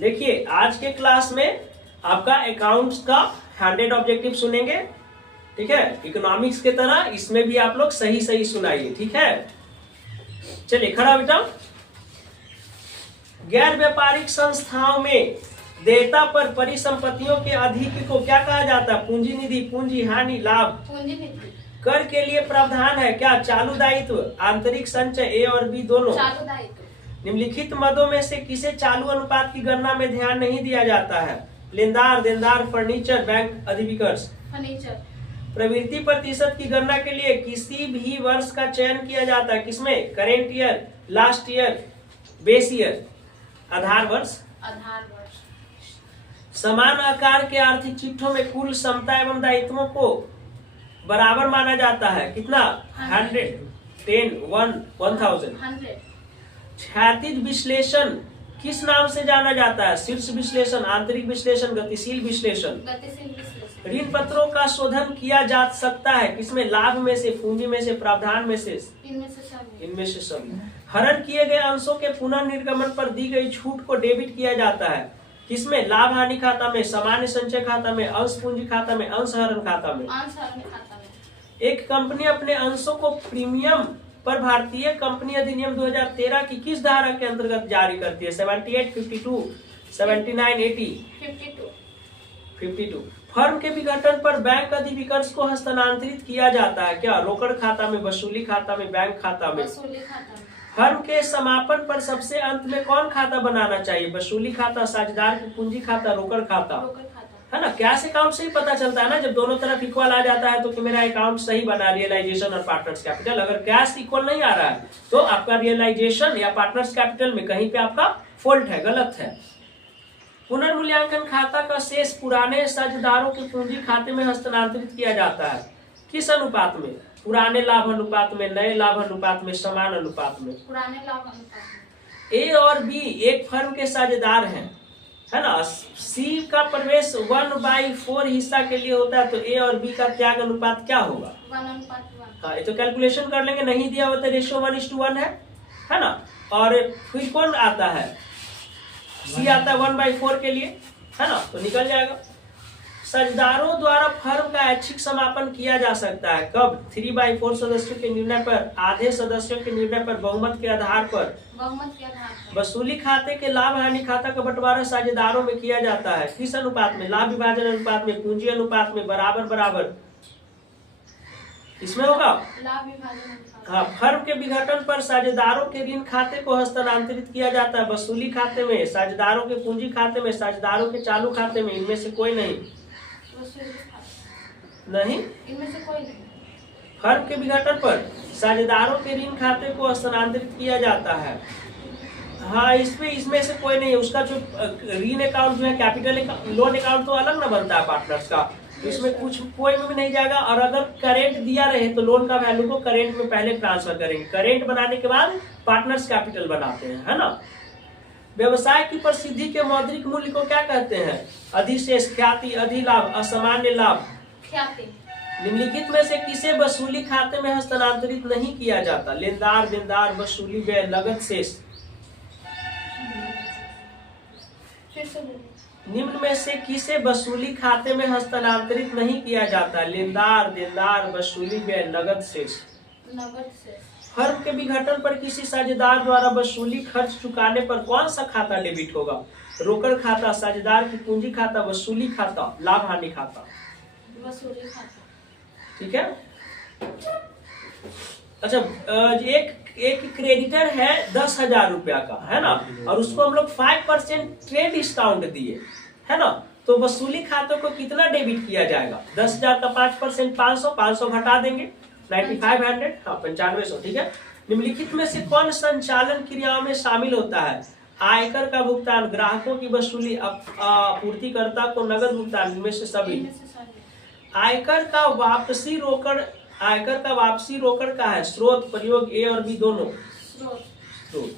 देखिए आज के क्लास में आपका अकाउंट्स का 100 ऑब्जेक्टिव सुनेंगे, ठीक है। इकोनॉमिक्स के तरह इसमें भी आप लोग सही सही सुनाइए, ठीक है। चलिए खड़ा बेटा। गैर व्यापारिक संस्थाओं में देयता पर परिसंपत्तियों के अधिक को क्या कहा जाता है? पूंजी निधि, पूंजी हानि, लाभ। पूंजी निधि। कर के लिए प्रावधान है क्या? चालू दायित्व, आंतरिक संचय, ए और बी दोनों। चालू दायित्व। निम्नलिखित मदों में से किसे चालू अनुपात की गणना में ध्यान नहीं दिया जाता है? लेनदार, देनदार, फर्नीचर, बैंक अधिविकर्ष। फर्नीचर। प्रवृत्ति प्रतिशत की गणना के लिए किसी भी वर्ष का चयन किया जाता है, किसमें? Current year, last year, base year. आधार वर्ष। आधार वर्ष। समान आकार के आर्थिक चिट्ठों में कुल समता एवं दायित्वों को बराबर माना जाता है, कितना? 100, 10, 1, 1000। 100। क्षैतिज विश्लेषण किस नाम से जाना जाता है? शीर्ष विश्लेषण, आंतरिक विश्लेषण, गतिशील विश्लेषण। गतिशील विश्लेषण। ऋण पत्रों का शोधन किया जा सकता है, किसमें? लाभ में से, पूंजी में से, प्रावधान में से। इनमें से सभी। हरण किए गए अंशों के पुनर्निर्गमन पर दी गई छूट को डेबिट किया जाता है, किसमें? लाभ हानि खाता में, सामान्य संचय खाता में, अंश पूंजी खाता में, अंश हरण खाता में। अंश हरण खाता में। एक कंपनी अपने अंशों को प्रीमियम पर भारतीय कंपनी अधिनियम 2013 की किस धारा के अंतर्गत जारी करती है? 78, 52, 79, 80। 52। फर्म के विघटन पर बैंक अधिविकर्ष को हस्तांतरित किया जाता है क्या? रोकड़ खाता में, वसूली खाता में, बैंक खाता में। वसूली खाता में। फर्म के समापन पर सबसे अंत में कौन खाता बनाना चाहिए? वसूली खाता, साझेदार की पूंजी खाता, रोकड़ खाता। रोकड़ खाता। है ना। कैश अकाउंट से ही पता चलता है ना, जब दोनों तरफ इक्वल आ जाता है तो कि मेरा अकाउंट सही बना, रियलाइजेशन और पार्टनर्स कैपिटल। अगर कैश इक्वल नहीं आ रहा है तो आपका रियलाइजेशन या पार्टनर्स कैपिटल में कहीं पे आपका फॉल्ट है, गलत है। पुनर्मूल्यांकन खाता का शेष पुराने साझेदारों के पूंजी खाते में हस्तांतरित किया जाता है, किस अनुपात में? पुराने लाभ अनुपात में, नए लाभ अनुपात में, समान अनुपात में। पुराने लाभ अनुपात में। ए और बी एक फर्म के साझेदार हैं, है ना। सी का प्रवेश 1/4 हिस्सा के लिए होता है, तो ए और बी का त्याग अनुपात क्या होगा? 1:1। हाँ, ये तो कैलकुलेशन कर लेंगे, नहीं दिया हुआ तो रेशियो 1:1 है ना। और फिर कौन आता है? सी आता है 1/4 के लिए, है ना, तो निकल जाएगा। साझेदारों द्वारा फर्म का ऐच्छिक समापन किया जा सकता है, कब? 3/4 सदस्यों के निर्णय पर, आधे सदस्यों के निर्णय पर, बहुमत के आधार पर। बहुमत के आधार पर। वसूली खाते के लाभ हानि खाता का बंटवारा साझेदारों में किया जाता है, किस अनुपात में? लाभ विभाजन अनुपात में, पूंजी अनुपात में, बराबर बराबर। इसमें होगा लाभ विभाजन अनुपात। हाँ। फर्म के विघटन पर साझेदारों के ऋण खाते को हस्तांतरित किया जाता है, वसूली खाते में, साझेदारों के पूंजी खाते में, साझेदारों के चालू खाते में। इनमें से कोई नहीं। नहीं, इनमें से कोई नहीं। फर्म के विघटन पर साझेदारों के ऋण खाते को हस्तांतरित किया जाता है। हाँ, इसमें से कोई नहीं है। उसका जो ऋण अकाउंट जो है, कैपिटल लोन अकाउंट तो अलग ना बनता है पार्टनर्स का, तो इसमें कुछ कोई में भी नहीं जाएगा। और अगर करेंट दिया रहे तो लोन का वैल्यू को करेंट में पहले ट्रांसफर करेंगे, करेंट बनाने के बाद पार्टनर्स कैपिटल बनाते हैं, है ना। व्यवसाय की प्रसिद्धि के मौद्रिक मूल्य को क्या कहते हैं? अधिशेष, ख्याति, अधिलाभ, असामान्य लाभ। ख्याति। निम्नलिखित में से किसे वसूली खाते में हस्तांतरित नहीं किया जाता? लेनदार, देनदार, वसूली व्यय, नगद शेष। निम्न में से किसे वसूली खाते में हस्तांतरित नहीं किया जाता? लेनदार, देनदार, वसूली व्यय, नगद शेष। नगद शेष। फर्म के विघटन पर किसी साझेदार द्वारा वसूली खर्च चुकाने पर कौन सा खाता डेबिट होगा? रोकड़ खाता, साझेदार की पूंजी खाता, वसूली खाता, लाभ हानि खाता। वसूली खाता। ठीक है। अच्छा, एक क्रेडिटर है 10,000 रुपया का, है ना, और उसको हम लोग 5% ट्रेड डिस्काउंट दिए, है ना, तो वसूली खातों को कितना डेबिट किया जाएगा? 10,000 का 5% 500, 500 घटा देंगे, 9500, हाँ 9500। ठीक है। निम्नलिखित में से कौन संचालन क्रियाओं में शामिल होता है? आयकर का भुगतान, ग्राहकों की वसूली, आपूर्तिकर्ता को नगद भुगतान। इनमें से सभी। आयकर का वापसी रोकड़ का है, स्रोत, प्रयोग, ए और बी दोनों। स्रोत।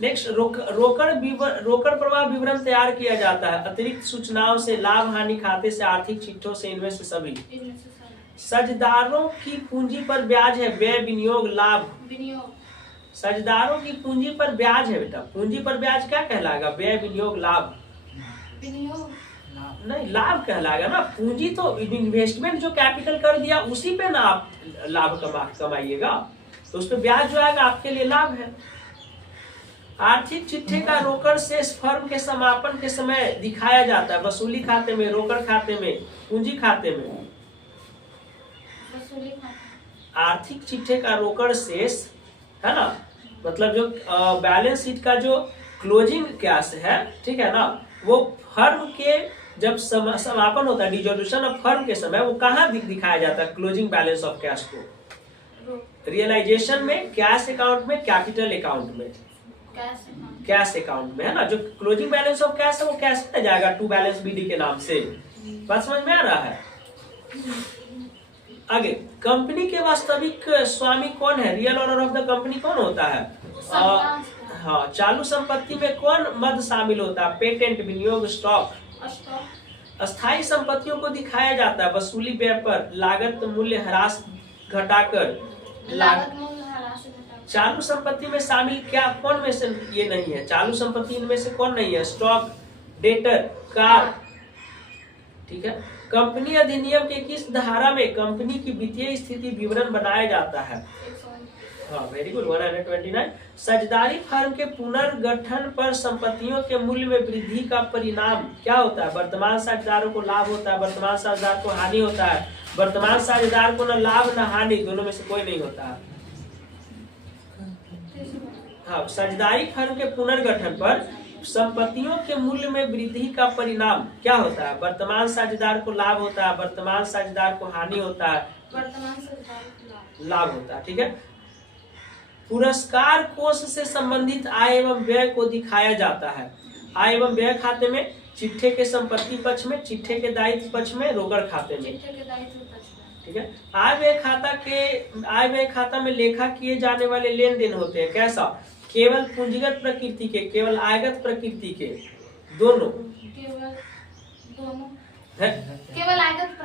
नेक्स्ट, रोकड़ प्रवाह विवरण तैयार किया जाता है अतिरिक्त सूचनाओं से, लाभ हानि खाते से, आर्थिक चिट्ठों से। इनमें से सभी। साझेदारों की पूंजी पर ब्याज है, व्यय, विनियोग, लाभ। साझेदारों की पूंजी पर ब्याज है बेटा। पूंजी पर ब्याज क्या कहलाएगा? व्यय, विनियोग, लाभ। विनियोग। नहीं, लाभ कहलाएगा ना। पूंजी तो इन्वेस्टमेंट जो कैपिटल कर दिया उसी पे ना आप लाभ कमाइएगा, तो उस पे ब्याज जो आएगा आपके लिए लाभ है। आर्थिक चिट्ठे का रोकड़ शेष फर्म के समापन के समय दिखाया जाता है। वसूली खाते में, रोकड़ खाते में, पूंजी खाते में। वसूली खाता। आर्थिक चिट्ठे का रोकड़ शेष है ना, मतलब जो बैलेंस शीट का जो क्लोजिंग कैश है, ठीक है ना, वो फर्म के जब समापन होता है, डिसोल्यूशन ऑफ फर्म के समय, वो कहाँ दिखाया जाता है? क्लोजिंग बैलेंस ऑफ कैश को रियलाइजेशन में, कैश अकाउंट में, कैपिटल अकाउंट में, कैश अकाउंट में, है ना। जो क्लोजिंग बैलेंस ऑफ कैश है वो कैसे जाएगा? टू बैलेंस बीडी के नाम से। बात समझ में आ रहा है? आगे, कंपनी के वास्तविक स्वामी कौन है? Real owner of the company कौन होता है? हाँ, चालू संपत्ति में कौन मद शामिल होता है? पेटेंट, विनियोग, स्टॉक। अस्थायी संपत्तियों को दिखाया जाता है वसूली व्यय पर लागत मूल्य ह्रास घटाकर। चालू संपत्ति में शामिल क्या, कौन में से ये नहीं है? चालू संपत्ति इनमें से कौन नहीं है? स्टॉक, डेटर, कार, ठीक है। कंपनी अधिनियम के किस धारा में कंपनी की वित्तीय स्थिति विवरण बनाया जाता है? हाँ, वेरी गुड, 129। साझेदारी फर्म के पुनर्गठन पर संपत्तियों के मूल्य में वृद्धि का परिणाम क्या होता है? वर्तमान साझेदारों को लाभ होता है, वर्तमान साझेदार को हानि होता है। वर्तमान साझेदार को न लाभ न हानि, दोनों में से कोई नहीं होता है। हाँ, साझेदारी फर्म के पुनर्गठन पर संपत्तियों के मूल्य में वृद्धि का परिणाम क्या होता है? वर्तमान साझेदार को लाभ होता है, वर्तमान साझेदार को हानि होता है, वर्तमान साझेदार को लाभ होता है, ठीक है। पुरस्कार कोष से संबंधित आय एवं व्यय को दिखाया जाता है। आय एवं व्यय खाते में, चिट्ठे के संपत्ति पक्ष में, चिट्ठे के दायित्व पक्ष में, रोकड़ खाते में, ठीक है। आय व्यय खाता में लेखा किए जाने वाले लेन देन होते हैं। कैसा? केवल पूंजीगत प्रकृति के, केवल आयगत प्रकृति के, दोनों। केवल आयगत।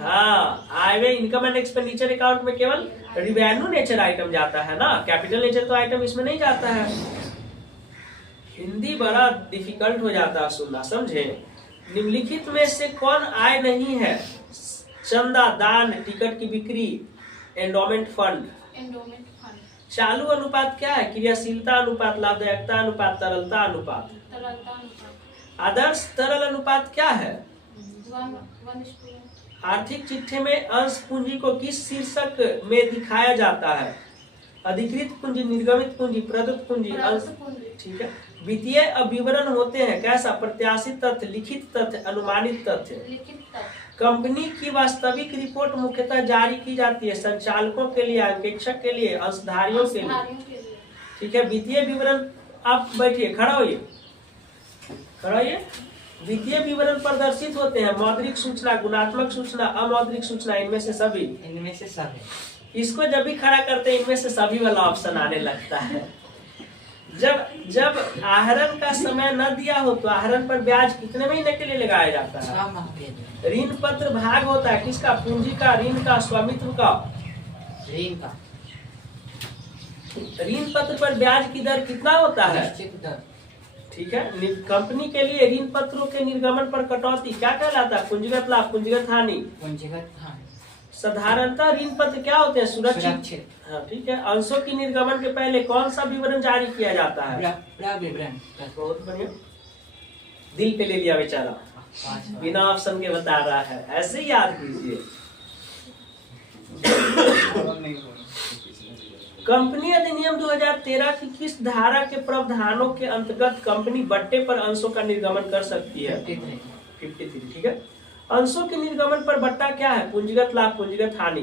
हाँ, आय व्यय इनकम एंड एक्सपेंडिचर अकाउंट में केवल रिवेन्यू नेचर आइटम जाता है ना, कैपिटल नेचर तो आइटम इसमें नहीं जाता है। हिंदी बड़ा डिफिकल्ट हो जाता है सुनना, समझे। निम्नलिखित में से कौन आय नहीं है? चंदा, दान, टिकट की बिक्री, एंडोमेंट फंड। चालू अनुपात क्या है? क्रियाशीलता अनुपात, लाभदायकता अनुपात, तरलता अनुपात। आदर्श तरल अनुपात क्या है? आर्थिक चिट्ठे में अंश पूंजी को किस शीर्षक में दिखाया जाता है? अधिकृत पूंजी, निर्गमित पूंजी, प्रदत्त पूंजी, अंश, ठीक है। वित्तीय विवरण होते हैं कैसा? प्रत्याशित तथ्य, लिखित तथ्य, अनुमानित तथ्य। कंपनी की वास्तविक रिपोर्ट मुख्यतः जारी की जाती है संचालकों के लिए, अंकेक्षक के लिए, अंशधारियों के लिए, ठीक है। वित्तीय विवरण, आप बैठिए, खड़ा होइए। वित्तीय विवरण प्रदर्शित होते हैं मौद्रिक सूचना, गुणात्मक सूचना, अमौद्रिक सूचना, इनमें से सभी। इसको जब भी खड़ा करते हैं इनमें से सभी वाला ऑप्शन आने लगता है। जब आहरण का समय न दिया हो तो आहरण पर ब्याज कितने महीने के लिए लगाया जाता है? ऋण पत्र भाग होता है किसका? पूंजी का, ऋण का, स्वामित्व का, ऋण पत्र पर ब्याज की दर कितना होता है? ठीक है। कंपनी के लिए ऋण पत्रों के निर्गमन पर कटौती क्या कहलाता है? पूंजीगत लाभ, पूंजीगत हानि। साधारणतः ऋण पत्र क्या होते हैं? सुरक्षित। हाँ, ठीक है। अंशों की निर्गमन के पहले कौन सा विवरण जारी किया जाता है? विवरण। बहुत बढ़िया, दिल पे ले लिया बेचारा, बिना ऑप्शन के बता रहा है, ऐसे ही याद कीजिए। कंपनी अधिनियम 2013 की किस धारा के प्रावधानों के अंतर्गत कंपनी बट्टे पर अंशों का निर्गमन कर सकती है? 53, ठीक है। अंशों के निर्गमन पर बट्टा क्या है? पूंजीगत लाभ, पूंजीगत हानि।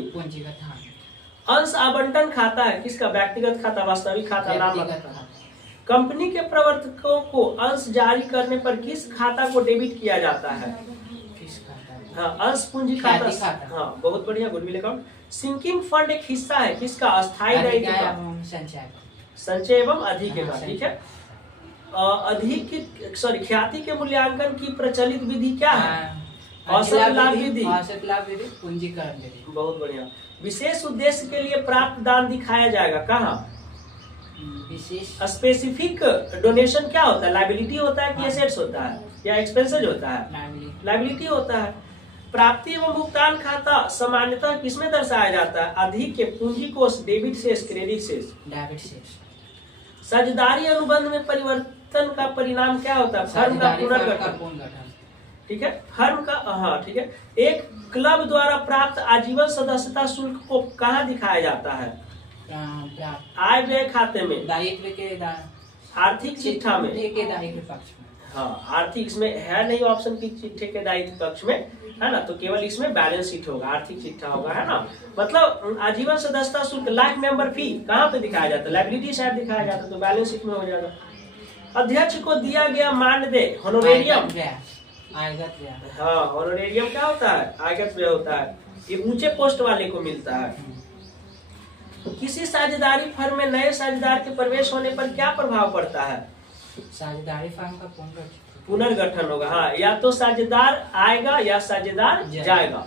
अंश आवंटन खाता है किसका? व्यक्तिगत खाता, वास्तविक खाता, नामक खाता। कंपनी के प्रवर्तकों को अंश जारी करने पर किस खाता को डेबिट किया जाता है? हाँ, अंश पूंजी खाता। हाँ, बहुत बढ़िया, गुडविल अकाउंट। सिंकिंग फंड एक हिस्सा है किसका? अस्थायी दायित्व का, संचय एवं अधिक का, ठीक है। ख्याति के मूल्यांकन की प्रचलित विधि क्या है? औसत लाभ विधि, पूंजीकरण विधि। बहुत बढ़िया। विशेष उद्देश्य के लिए प्राप्त दान दिखाया जाएगा कहाँ? विशेष स्पेसिफिक डोनेशन क्या होता है? लाइबिलिटी होता है कि एसेट्स होता है या एक्सपेंसेज होता है? लाइबिलिटी लाइबिलिटी होता है। प्राप्ति एवं भुगतान खाता सामान्यतः किसमें दर्शाया जाता है? अधिक के पूंजी कोष, डेबिट शेष, क्रेडिट शेष। डेबिट शेष साझेदारी अनुबंध में परिवर्तन का परिणाम क्या होता है? फर्म का पुनर्गठन। पुनर्गठन ठीक है, फर्म का, हाँ ठीक है। एक क्लब द्वारा प्राप्त आजीवन सदस्यता शुल्क को कहाँ दिखाया जाता है? प्राप्त आय व्यय खाते में, दायित्व के आर्थिक चिट्ठा में। के दायित्व पक्ष में। हाँ, आर्थिक इसमें है नहीं ऑप्शन की चिट्ठे के दायित्व पक्ष में, है ना, तो केवल इसमें बैलेंस शीट होगा, आर्थिक चिट्ठा होगा, है ना। मतलब आजीवन सदस्यता शुल्क, लाइफ मेंबर फी कहाँ पे दिखाया जाता है? लाइबिलिटी साइड दिखाया जाता है, तो बैलेंस शीट में हो जाएगा। अध्यक्ष को दिया गया मानदेय, होनोरेरियम। आयगत व्यय। हाँ, होनोरेरियम क्या होता है? आयगत व्यय होता है, ये ऊंचे पोस्ट वाले को मिलता है। किसी साझेदारी फर्म में नए साझेदार के प्रवेश होने पर क्या प्रभाव पड़ता है? साझेदारी फर्म का पुनर्गठन होगा। हाँ, या तो साझेदार आएगा या साझेदार जाएगा।